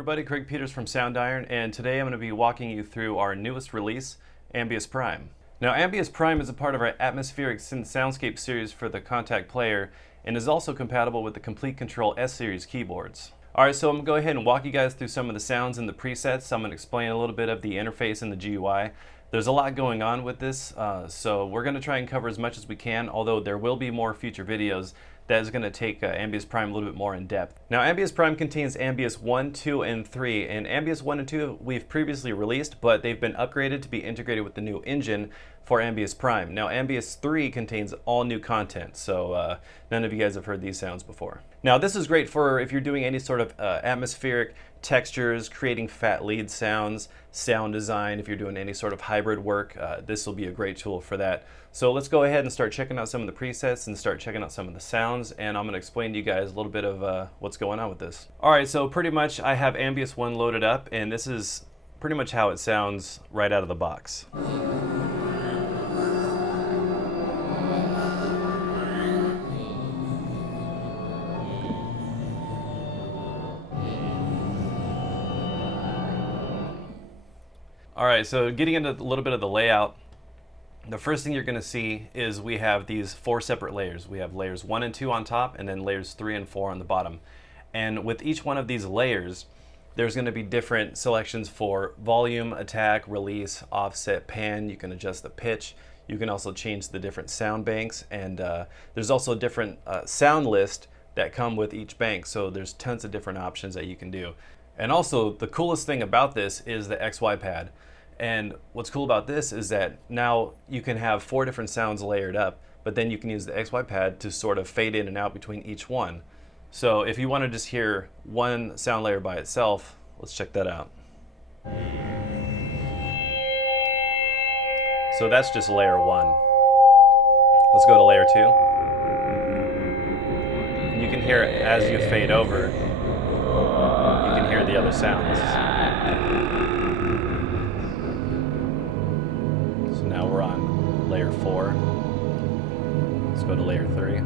everybody, Craig Peters from Soundiron, and today I'm going to be walking you through our newest release, Ambius Prime. Now, Ambius Prime is a part of our atmospheric synth soundscape series for the Kontakt Player and is also compatible with the Komplete Kontrol S-Series keyboards. Alright, so I'm going to go ahead and walk you guys through some of the sounds and the presets. I'm going to explain a little bit of the interface and the GUI. There's a lot going on with this, so we're going to try and cover as much as we can, although there will be more future videos that is going to take Ambius Prime a little bit more in depth. Now, Ambius Prime contains Ambius 1, 2, and 3, and Ambius 1 and 2 we've previously released, but they've been upgraded to be integrated with the new engine for Ambius Prime. Now, Ambius 3 contains all new content, so none of you guys have heard these sounds before. Now, this is great for if you're doing any sort of atmospheric textures, creating fat lead sounds, sound design. If you're doing any sort of hybrid work, this will be a great tool for that. So let's go ahead and start checking out some of the presets and start checking out some of the sounds, and I'm going to explain to you guys a little bit of what's going on with this. Alright, so pretty much I have Ambius 1 loaded up, and this is pretty much how it sounds right out of the box. Alright, so getting into a little bit of the layout, the first thing you're going to see is we have these 4 separate layers. We have layers 1 and 2 on top, and then layers 3 and 4 on the bottom. And with each one of these layers, there's going to be different selections for volume, attack, release, offset, pan. You can adjust the pitch. You can also change the different sound banks, and there's also different sound lists that come with each bank, so there's tons of different options that you can do. And also, the coolest thing about this is the XY pad. And what's cool about this is that now you can have 4 different sounds layered up, but then you can use the XY pad to sort of fade in and out between each one. So if you want to just hear one sound layer by itself, let's check that out. So that's just layer 1. Let's go to layer 2. And you can hear it as you fade over, you can hear the other sounds. So now we're on layer 4. Let's go to layer 3.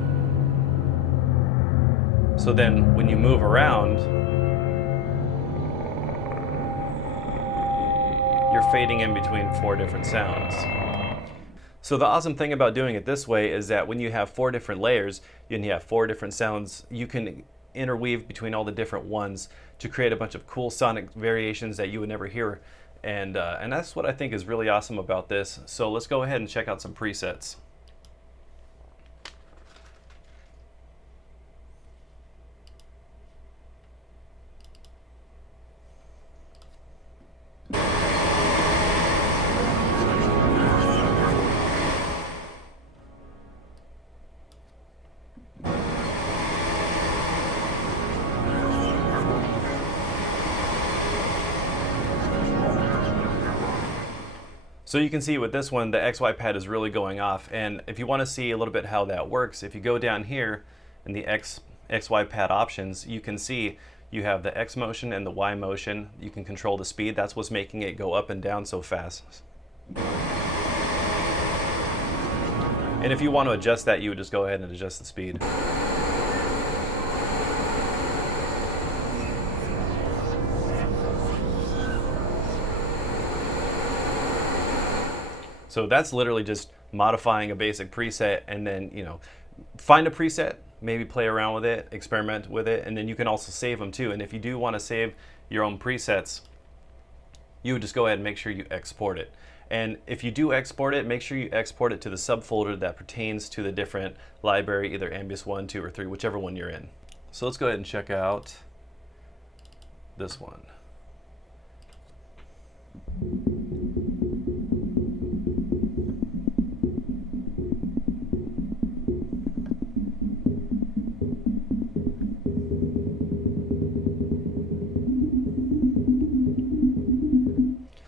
So then when you move around, you're fading in between 4 different sounds. So the awesome thing about doing it this way is that when you have 4 different layers and you have 4 different sounds, you can interweave between all the different ones to create a bunch of cool sonic variations that you would never hear. And that's what I think is really awesome about this. So let's go ahead and check out some presets. So you can see with this one, the XY pad is really going off. And if you want to see a little bit how that works, if you go down here in the XY pad options, you can see you have the X motion and the Y motion. You can control the speed. That's what's making it go up and down so fast. And if you want to adjust that, you would just go ahead and adjust the speed. So that's literally just modifying a basic preset, and then, you know, find a preset, maybe play around with it, experiment with it, and then you can also save them too. And if you do want to save your own presets, you would just go ahead and make sure you export it. And if you do export it, make sure you export it to the subfolder that pertains to the different library, either Ambius 1, 2, or 3, whichever one you're in. So let's go ahead and check out this one.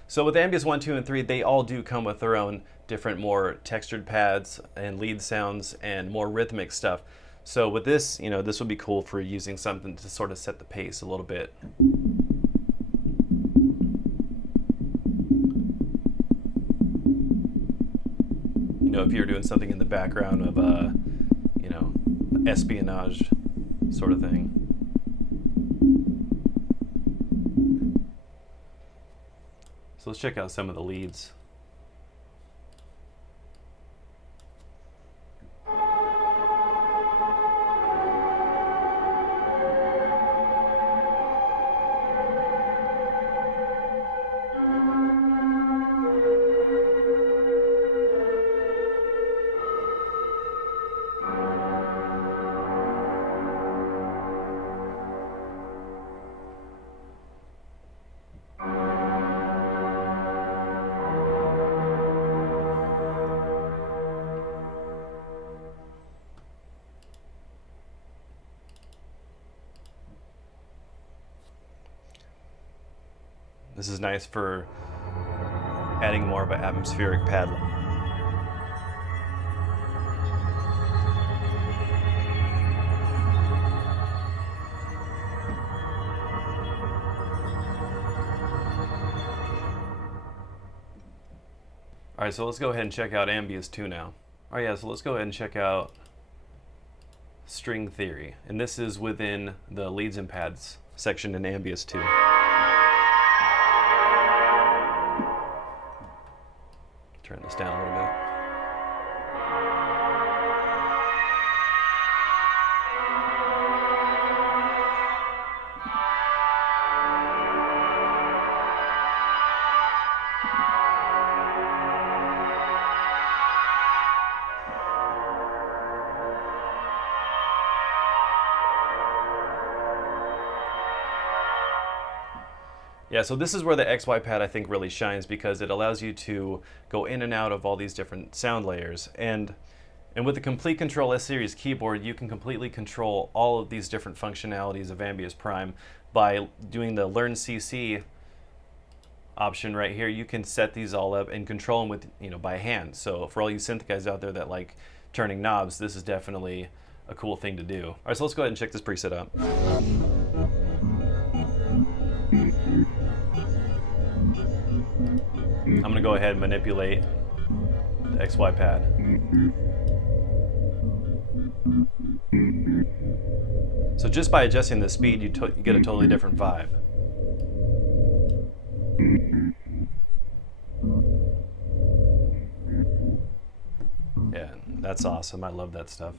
So with Ambius 1, 2, and 3, they all do come with their own different, more textured pads and lead sounds and more rhythmic stuff. So with this, you know, this would be cool for using something to sort of set the pace a little bit. You know, if you're doing something in the background of you know, espionage sort of thing. So let's check out some of the leads. This is nice for adding more of an atmospheric pad. All right, so let's go ahead and check out Ambius 2 now. All right, yeah, so let's go ahead and check out string theory. And this is within the leads and pads section in Ambius 2. Turn this down a little bit. Yeah, so this is where the XY pad I think really shines, because it allows you to go in and out of all these different sound layers. And with the Komplete Kontrol S-Series keyboard, you can completely control all of these different functionalities of Ambius Prime by doing the Learn CC option right here. You can set these all up and control them with, by hand. So for all you synth guys out there that like turning knobs, this is definitely a cool thing to do. All right, so let's go ahead and check this preset out. I'm going to go ahead and manipulate the XY pad. So just by adjusting the speed, you get a totally different vibe. Yeah, that's awesome. I love that stuff.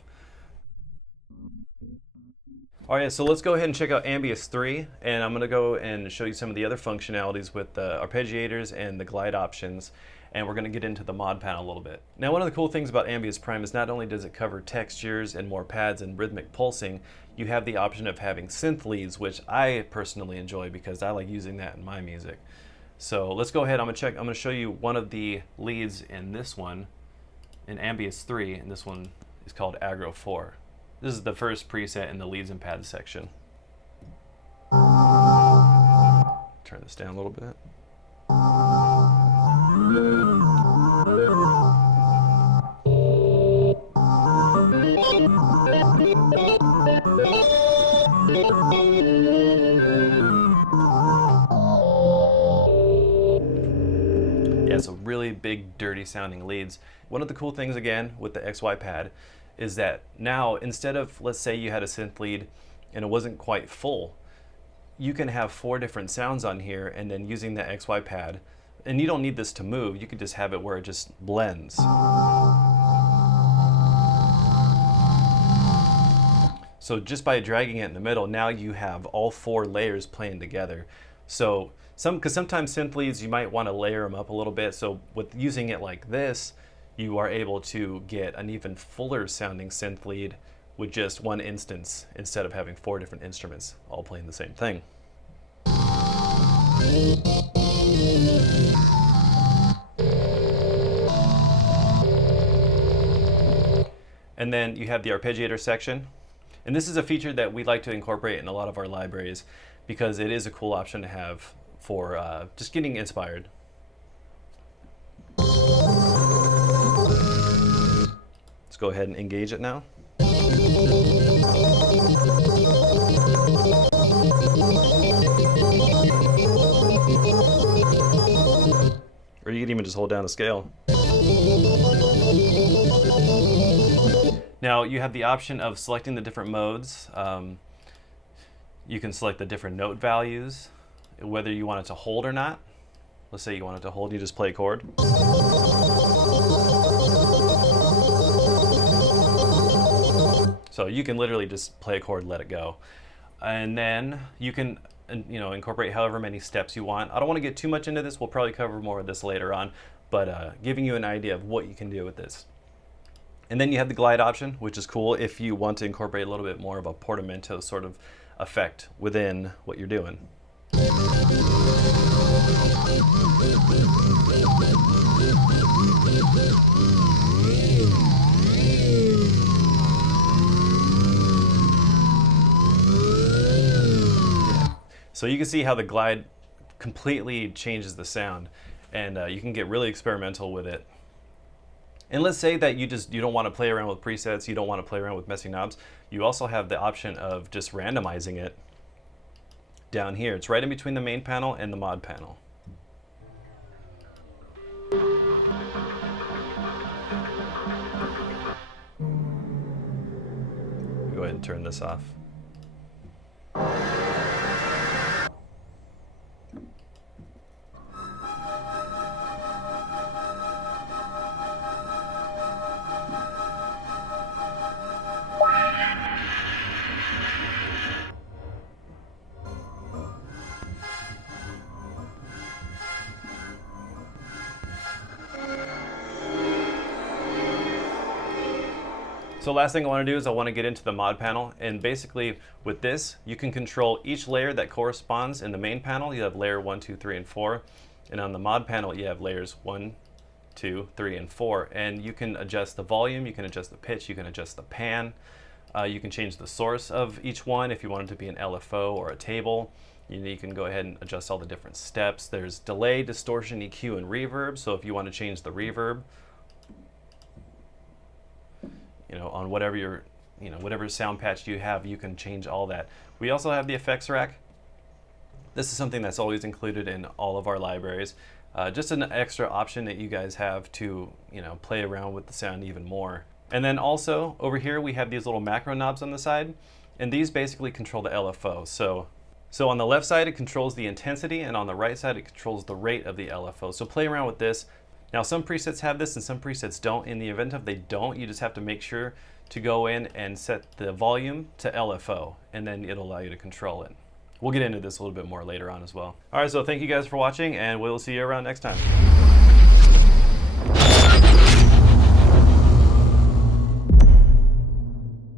All right, so let's go ahead and check out Ambius 3, and I'm going to go and show you some of the other functionalities with the arpeggiators and the glide options, and we're going to get into the mod panel a little bit. Now, one of the cool things about Ambius Prime is not only does it cover textures and more pads and rhythmic pulsing, you have the option of having synth leads, which I personally enjoy because I like using that in my music. So let's go ahead. I'm going to show you one of the leads in this one, in Ambius 3, and this one is called Aggro 4. This is the first preset in the leads and pads section. Turn this down a little bit. Yeah, so really big, dirty sounding leads. One of the cool things, again, with the XY pad is that now, instead of, let's say you had a synth lead and it wasn't quite full, you can have 4 different sounds on here, and then using the XY pad, and you don't need this to move, you can just have it where it just blends. So just by dragging it in the middle, now you have all 4 layers playing together. So because sometimes synth leads, you might want to layer them up a little bit. So with using it like this, you are able to get an even fuller sounding synth lead with just one instance instead of having 4 different instruments all playing the same thing. And then you have the Arpeggiator section. And this is a feature that we like to incorporate in a lot of our libraries because it is a cool option to have for just getting inspired. Let's go ahead and engage it now. Or you can even just hold down a scale. Now you have the option of selecting the different modes. You can select the different note values, whether you want it to hold or not. let's say you want it to hold, you just play a chord. So you can literally just play a chord, let it go. And then you can incorporate however many steps you want. I don't want to get too much into this. We'll probably cover more of this later on, but giving you an idea of what you can do with this. And then you have the glide option, which is cool if you want to incorporate a little bit more of a portamento sort of effect within what you're doing. So you can see how the glide completely changes the sound, and you can get really experimental with it. And let's say that you don't want to play around with presets, you don't want to play around with messy knobs. You also have the option of just randomizing it down here. It's right in between the main panel and the mod panel. Go ahead and turn this off. So last thing I want to do is I want to get into the mod panel, and basically with this you can control each layer that corresponds. In the main panel you have layer 1, 2, 3, and 4, and on the mod panel you have layers 1, 2, 3, and 4, and you can adjust the volume, you can adjust the pitch, you can adjust the pan, you can change the source of each one if you want it to be an LFO or a table. You can go ahead and adjust all the different steps. There's delay, distortion, EQ, and reverb, so if you want to change the reverb, on whatever whatever sound patch you have, you can change all that. We also have the effects rack. This is something that's always included in all of our libraries. Just an extra option that you guys have to play around with the sound even more. And then also over here we have these little macro knobs on the side, and these basically control the LFO. So on the left side it controls the intensity, and on the right side it controls the rate of the LFO. So play around with this. Now some presets have this and some presets don't. In the event of they don't, you just have to make sure to go in and set the volume to LFO, and then it'll allow you to control it. We'll get into this a little bit more later on as well. All right, so thank you guys for watching, and we'll see you around next time.